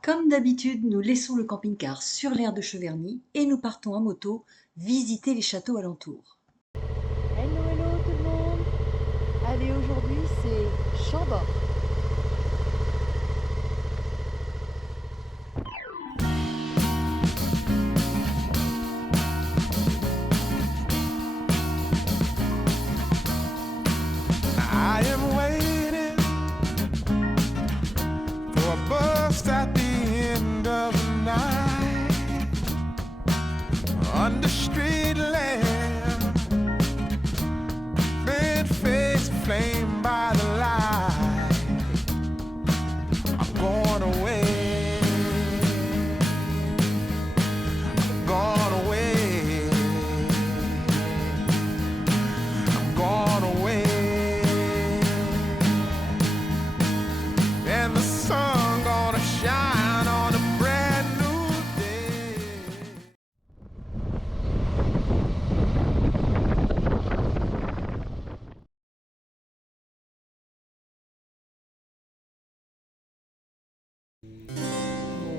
Comme d'habitude, nous laissons le camping-car sur l'aire de Cheverny et nous partons en moto visiter les châteaux alentours. Hello, hello tout le monde. Allez, aujourd'hui c'est Chambord. I am waiting for a bus at the end of the night under street lamp, bent face flame by the light. I'm going away, gone away, I'm gone away. And the sun gonna shine on a brand new day.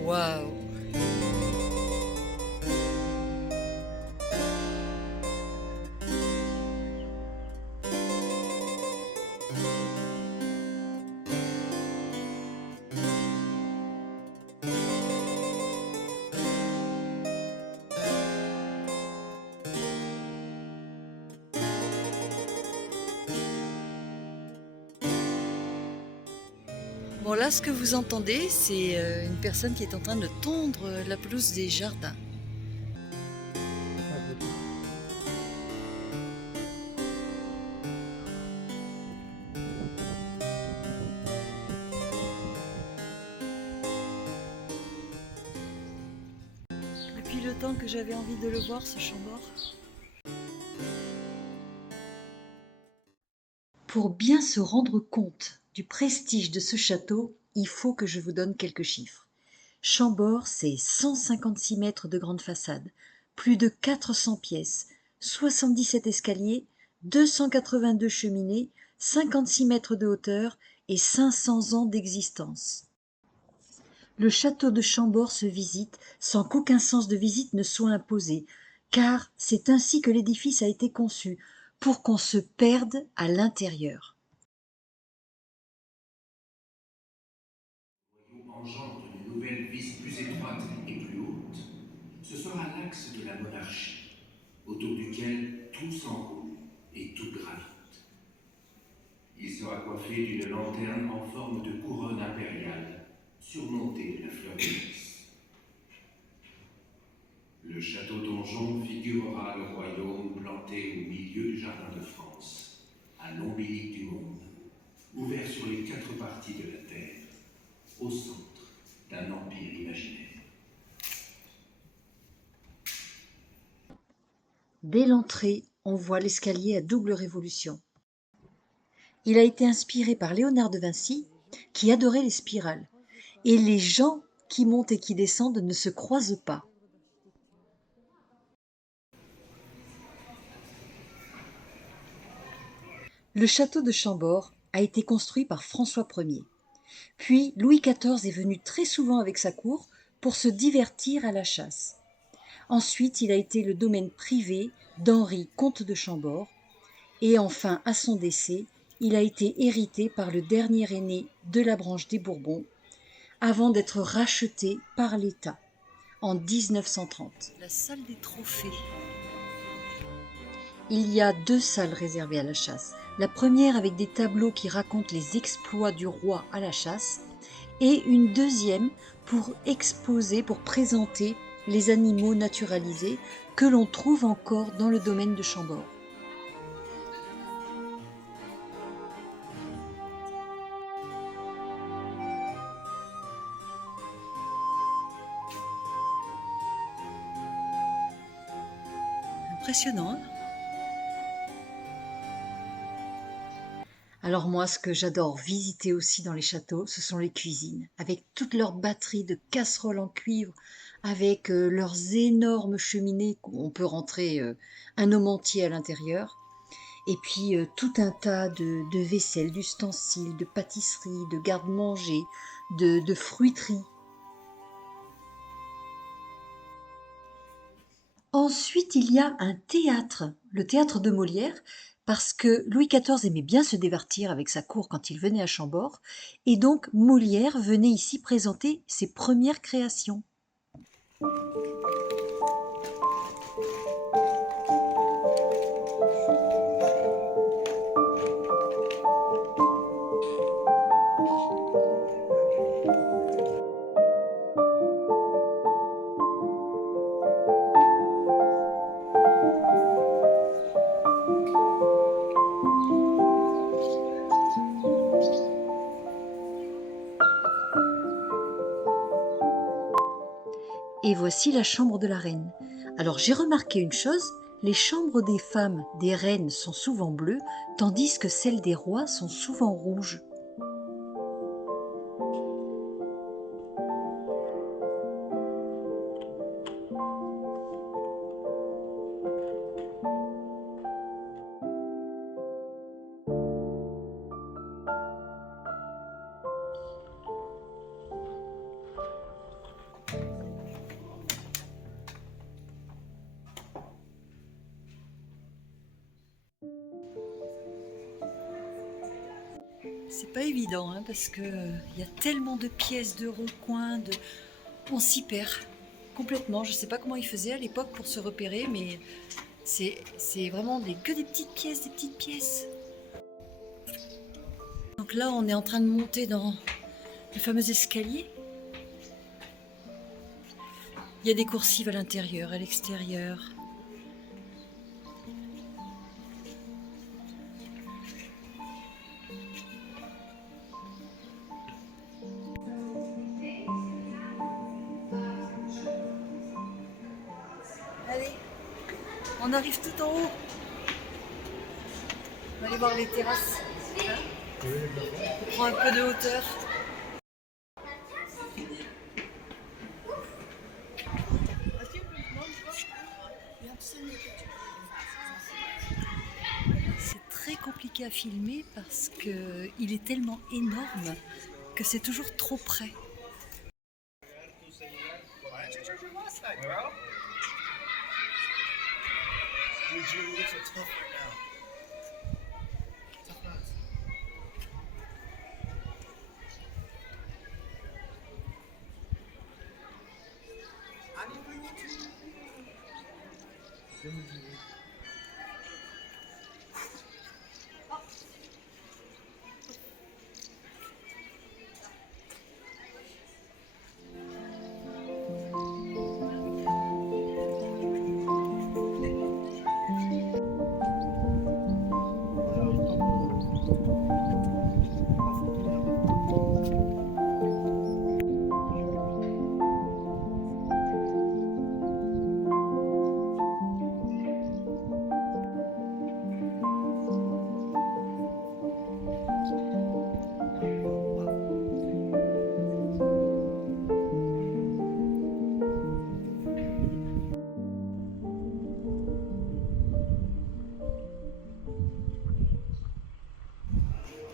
Waouh! Bon là, ce que vous entendez, c'est une personne qui est en train de tondre la pelouse des jardins. Depuis le temps que j'avais envie de le voir, ce Chambord. Pour bien se rendre compte du prestige de ce château, il faut que je vous donne quelques chiffres. Chambord, c'est 156 mètres de grande façade, plus de 400 pièces, 77 escaliers, 282 cheminées, 56 mètres de hauteur et 500 ans d'existence. Le château de Chambord se visite sans qu'aucun sens de visite ne soit imposé, car c'est ainsi que l'édifice a été conçu, pour qu'on se perde à l'intérieur. Engendre une nouvelle vis plus étroite et plus haute, ce sera l'axe de la monarchie, autour duquel tout s'enroule et tout gravite. Il sera coiffé d'une lanterne en forme de couronne impériale, surmontée de la fleur de lys. Le château donjon figurera le royaume planté au milieu du jardin de France, à l'ombilic du monde, ouvert sur les 4 parties de la terre, au centre d'un empire imaginaire. Dès l'entrée, on voit l'escalier à double révolution. Il a été inspiré par Léonard de Vinci, qui adorait les spirales. Et les gens qui montent et qui descendent ne se croisent pas. Le château de Chambord a été construit par François Ier. Puis Louis XIV est venu très souvent avec sa cour pour se divertir à la chasse. Ensuite, il a été le domaine privé d'Henri, comte de Chambord. Et enfin, à son décès, il a été hérité par le dernier aîné de la branche des Bourbons, avant d'être racheté par l'État en 1930. La salle des trophées. Il y a 2 salles réservées à la chasse. La première avec des tableaux qui racontent les exploits du roi à la chasse, et une deuxième pour exposer, pour présenter les animaux naturalisés que l'on trouve encore dans le domaine de Chambord. Impressionnant, hein? Alors moi, ce que j'adore visiter aussi dans les châteaux, ce sont les cuisines, avec toute leur batterie de casseroles en cuivre, avec leurs énormes cheminées où on peut rentrer un homme entier à l'intérieur, et puis tout un tas de vaisselle, d'ustensiles, de pâtisseries, de garde-manger, de fruiteries. Ensuite, il y a un théâtre, le théâtre de Molière, parce que Louis XIV aimait bien se divertir avec sa cour quand il venait à Chambord, et donc Molière venait ici présenter ses premières créations. Et voici la chambre de la reine. Alors j'ai remarqué une chose, les chambres des femmes, des reines sont souvent bleues, tandis que celles des rois sont souvent rouges. C'est pas évident, hein, parce que y a tellement de pièces, de recoins, on s'y perd complètement. Je sais pas comment ils faisaient à l'époque pour se repérer, mais c'est vraiment que des petites pièces, des petites pièces. Donc là, on est en train de monter dans le fameux escalier. Il y a des coursives à l'intérieur, à l'extérieur. Allez, on arrive tout en haut. On va aller voir les terrasses. On prend un peu de hauteur. C'est très compliqué à filmer parce qu'il est tellement énorme que c'est toujours trop près.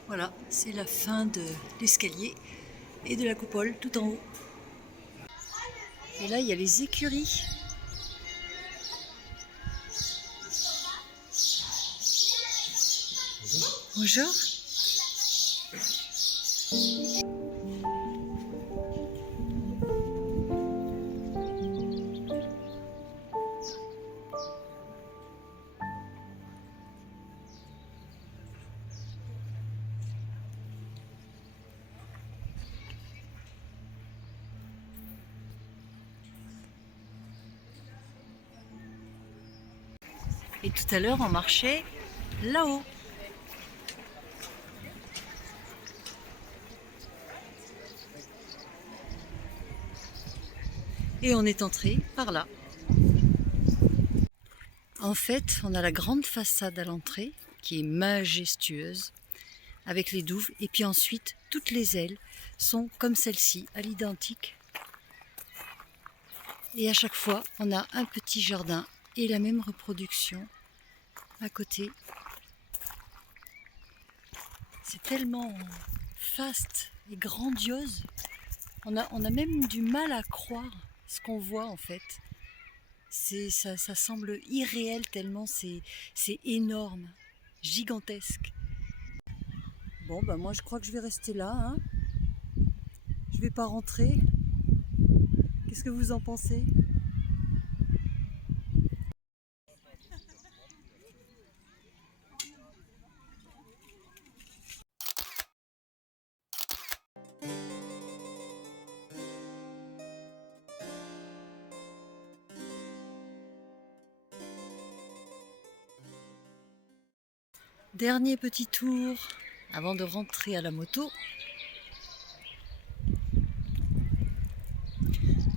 Voilà, c'est la fin de l'escalier et de la coupole tout en haut. Et là, il y a les écuries. Bonjour. Et tout à l'heure, on marchait là-haut. Et on est entré par là. En fait, on a la grande façade à l'entrée qui est majestueuse avec les douves. Et puis ensuite, toutes les ailes sont comme celle-ci, à l'identique. Et à chaque fois, on a un petit jardin et la même reproduction à côté. C'est tellement faste et grandiose. On a même du mal à croire ce qu'on voit en fait. ça semble irréel tellement c'est énorme, gigantesque. Bon, bah moi je crois que je vais rester là, hein. Je vais pas rentrer. Qu'est-ce que vous en pensez? Dernier petit tour avant de rentrer à la moto.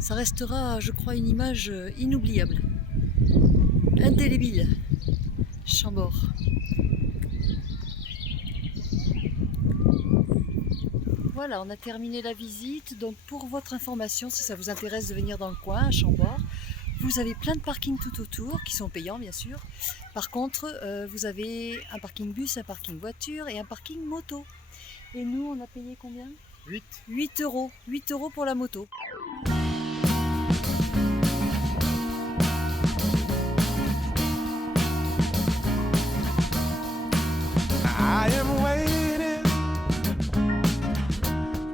Ça restera, je crois, une image inoubliable, indélébile. Chambord. Voilà, on a terminé la visite. Donc pour votre information, si ça vous intéresse de venir dans le coin, à Chambord, vous avez plein de parkings tout autour, qui sont payants bien sûr. Par contre, vous avez un parking bus, un parking voiture et un parking moto. Et nous, on a payé combien? 8 euros. 8 euros pour la moto. I am waiting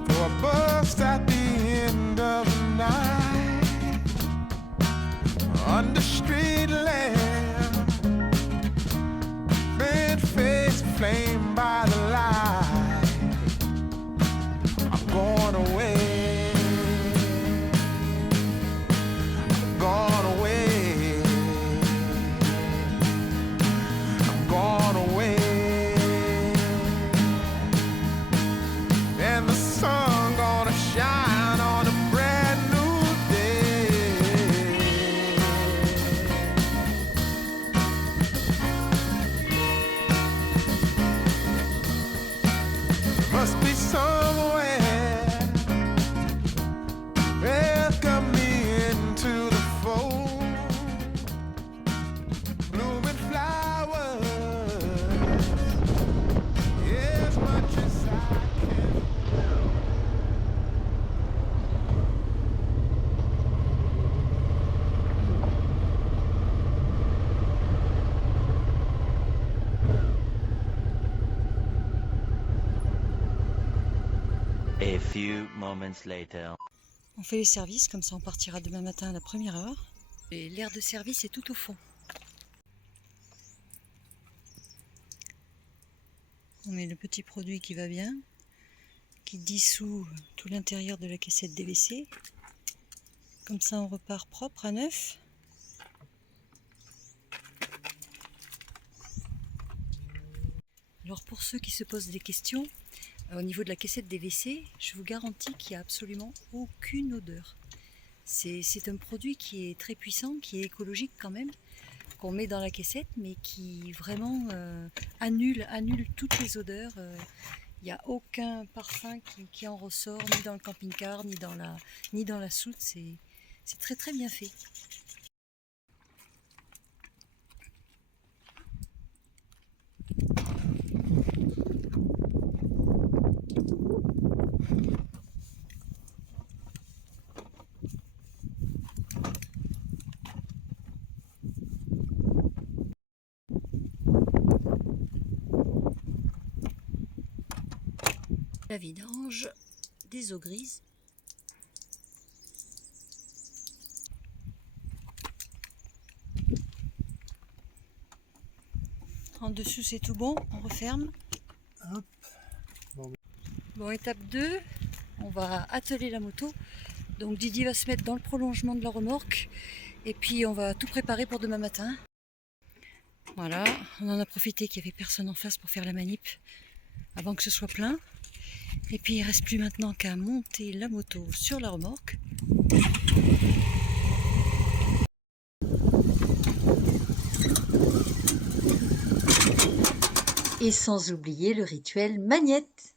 for a bus at the end of the night, under street lamp, bent face flame by the light. I'm going away, I'm going away, I'm going away. And the sun gonna shine on a brand new day. Must be somewhere welcome me into the fold. Blooming flowers, as much as I can. A few moments later. On fait les services, comme ça on partira demain matin à la première heure. Et l'aire de service est tout au fond. On met le petit produit qui va bien, qui dissout tout l'intérieur de la caissette DVC. Comme ça on repart propre à neuf. Alors pour ceux qui se posent des questions, au niveau de la caissette DVC, je vous garantis qu'il n'y a absolument aucune odeur. C'est un produit qui est très puissant, qui est écologique quand même, qu'on met dans la caissette, mais qui vraiment annule toutes les odeurs. Il n'y a aucun parfum qui en ressort, ni dans le camping-car, ni dans la soute. C'est très très bien fait. La vidange des eaux grises. En dessous c'est tout bon, on referme. Hop. Bon, étape 2, on va atteler la moto. Donc Didier va se mettre dans le prolongement de la remorque et puis on va tout préparer pour demain matin. Voilà, on en a profité qu'il n'y avait personne en face pour faire la manip avant que ce soit plein. Et puis il ne reste plus maintenant qu'à monter la moto sur la remorque. Et sans oublier le rituel magnète.